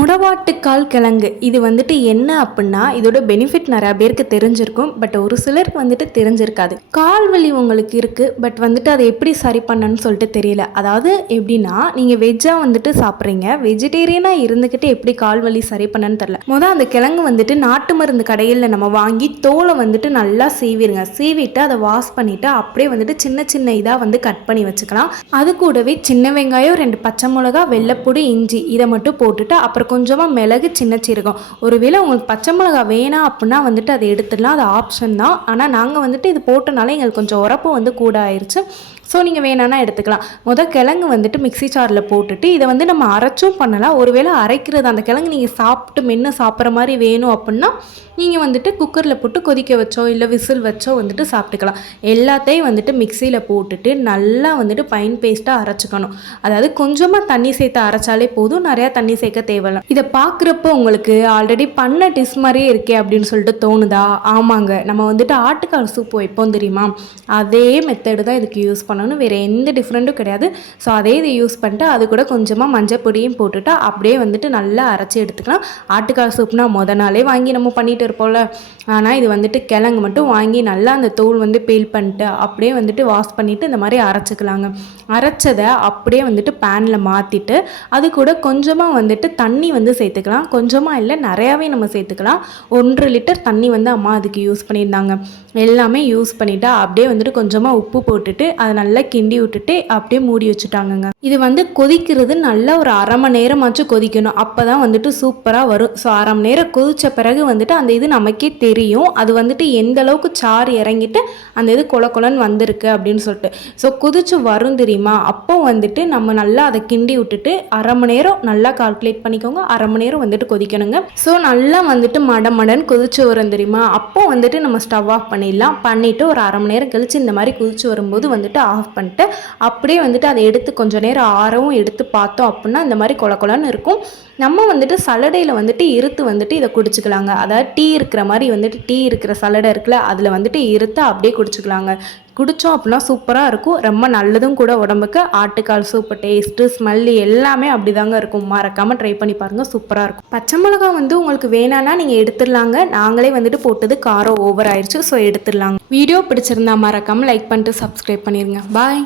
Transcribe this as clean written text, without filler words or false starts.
முடவாட்டுக்கால் கிழங்கு இது வந்துட்டு என்ன அப்படின்னா இதோட பெனிஃபிட் நிறையா பேருக்கு தெரிஞ்சிருக்கும். பட் ஒரு சிலருக்கு வந்துட்டு தெரிஞ்சிருக்காது. கால் வலி உங்களுக்கு இருக்குது, பட் வந்துட்டு அதை எப்படி சரி பண்ணணும்னு சொல்லிட்டு தெரியல. அதாவது எப்படின்னா, நீங்கள் வெஜ்ஜாக வந்துட்டு சாப்பிட்றீங்க, வெஜிடேரியனாக இருந்துக்கிட்டு எப்படி கால் வலி சரி பண்ணணும்னு தெரில. அந்த கிழங்கு வந்துட்டு நாட்டு மருந்து கடையில் நம்ம வாங்கி தோலை வந்துட்டு நல்லா சீவிடுங்க. சீவிட்டு அதை வாஷ் பண்ணிவிட்டு அப்படியே வந்துட்டு சின்ன சின்ன இதாக வந்து கட் பண்ணி வச்சுக்கலாம். அது கூடவே சின்ன வெங்காயம், 2 பச்சை மிளகா, வெள்ளைப்பூடி, இஞ்சி இதை மட்டும் போட்டுட்டு அப்புறம் கொஞ்சமாக மிளகு, சின்ன சீரகம். ஒருவேளை உங்களுக்கு பச்சை மிளகா வேணாம் அப்படின்னா வந்துட்டு அதை எடுத்துடலாம், அது ஆப்ஷன் தான். ஆனால் நாங்கள் வந்துட்டு இது போட்டனால எங்களுக்கு கொஞ்சம் உரப்பு வந்து கூட ஆயிடுச்சு. ஸோ நீங்கள் வேணான்னா எடுத்துக்கலாம். கிழங்கு வந்துட்டு மிக்ஸி ஜாரில் போட்டுட்டு இதை வந்து நம்ம அரைச்சும் பண்ணலாம். ஒருவேளை அரைக்கிறது அந்த கிழங்கு நீங்கள் சாப்பிட்டு மென்று சாப்பிட்ற மாதிரி வேணும் அப்படின்னா நீங்கள் வந்துட்டு குக்கரில் போட்டு கொதிக்க வச்சோ இல்லை விசில் வச்சோ வந்துட்டு சாப்பிட்டுக்கலாம். எல்லாத்தையும் வந்துட்டு மிக்சியில் போட்டுட்டு நல்லா வந்துட்டு ஃபைன் பேஸ்ட்டாக அரைச்சிக்கணும். அதாவது கொஞ்சமாக தண்ணி சேர்த்து அரைச்சாலே போதும், நிறையா தண்ணி சேர்க்க தேவையில்லை. இதை பார்க்குறப்போ உங்களுக்கு ஆல்ரெடி பண்ண டிஷ் மாதிரியே இருக்கே அப்படின்னு சொல்லிட்டு தோணுதா? ஆமாங்க, நம்ம வந்துட்டு ஆட்டுக்கால் சூப் வைப்போம் தெரியுமா, அதே மெத்தடு தான் இதுக்கு யூஸ் பண்ணணும். வேறு எந்த டிஃப்ரெண்ட்டும் கிடையாது. ஸோ அதே இதை யூஸ் பண்ணிட்டு அது கூட கொஞ்சமாக மஞ்சள் பொடியும் போட்டுட்டு அப்படியே வந்துட்டு நல்லா அரைச்சி எடுத்துக்கலாம். ஆட்டுக்கால் சூப்னா நாளே வாங்கி நம்ம பண்ணிட்டு இருப்போம்ல. ஆனால் இது வந்துட்டு கிழங்கு மட்டும் வாங்கி நல்லா அந்த தோல் வந்து பீல் பண்ணிட்டு அப்படியே வந்துட்டு வாஷ் பண்ணிவிட்டு இந்த மாதிரி அரைச்சிக்கலாங்க. அரைச்சதை அப்படியே வந்துட்டு பேனில் மாற்றிட்டு அது கூட கொஞ்சமாக வந்துட்டு தண்ணி வந்து சேர்த்துக்கலாம். கொஞ்சமாக இல்லை, நிறையாவே நம்ம சேர்த்துக்கலாம். 1 லிட்டர் தண்ணி வந்து அம்மா அதுக்கு யூஸ் பண்ணியிருந்தாங்க. எல்லாமே யூஸ் பண்ணிவிட்டு அப்படியே வந்துட்டு கொஞ்சமாக உப்பு போட்டுட்டு அதை நல்லா கிண்டி விட்டுட்டு அப்படியே மூடி வச்சுட்டாங்கங்க. இது வந்து கொதிக்கிறது நல்லா ஒரு அரை மணி நேரமாச்சும் கொதிக்கணும். அப்போ தான் வந்துட்டு சூப்பராக வரும். ஸோ அரை மணி நேரம் கொதித்த பிறகு வந்துட்டு அந்த இது நமக்கே தெரியும். அது வந்துட்டு எந்த அளவுக்கு சாறு இறங்கிட்டு அந்த இது கொலன்னு வந்திருக்கு அப்படின்னு சொல்லிட்டு. ஸோ கொதிச்சு வரும் தெரியுமா, அப்போ வந்துட்டு நம்ம நல்லா அதை கிண்டி விட்டுட்டு அரை மணி நேரம் நல்லா கால்குலேட் பண்ணிக்கோங்க, அரை மணி நேரம் வந்துட்டு கொதிக்கணுங்க. ஸோ நல்லா வந்துட்டு மடன்னு கொதிச்சு வரும் தெரியுமா, அப்போ வந்துட்டு நம்ம ஸ்டவ் ஆஃப் பண்ணிடலாம். பண்ணிவிட்டு ஒரு அரை மணி நேரம் கழிச்சு இந்த மாதிரி கொதிச்சு வரும்போது வந்துட்டு ஆஃப் பண்ணிட்டு அப்படியே வந்துட்டு அதை எடுத்து கொஞ்சம் நேரம் ஆறவும் எடுத்து பார்த்தோம் அப்படின்னா இந்த மாதிரி கொலன்னு இருக்கும். நம்ம வந்துட்டு சலடையில் வந்துட்டு இருத்து வந்துட்டு இதை குடிச்சிக்கலாங்க. அதாவது டீ இருக்கிற மாதிரி வந்துட்டு டீ இருக்கிற சலடை இருக்குல்ல, அதில் வந்துட்டு இருத்து அப்படியே குடிச்சிக்கலாங்க. குடித்தோம் அப்படின்னா சூப்பராக இருக்கும், ரொம்ப நல்லதும் கூட உடம்புக்கு. ஆட்டுக்கால் சூப்பு டேஸ்ட்டு, ஸ்மெல்லு எல்லாமே அப்படி தாங்க இருக்கும். மறக்காமல் ட்ரை பண்ணி பாருங்கள், சூப்பராக இருக்கும். பச்சை மிளகா வந்து உங்களுக்கு வேணான்னா நீங்கள் எடுத்துடலாங்க. நாங்களே வந்துட்டு போட்டது காரம் ஓவர் ஆயிடுச்சு, ஸோ எடுத்துடலாங்க. வீடியோ பிடிச்சிருந்தா மறக்காமல் லைக் பண்ணிட்டு சப்ஸ்கிரைப் பண்ணிடுங்க. பாய்.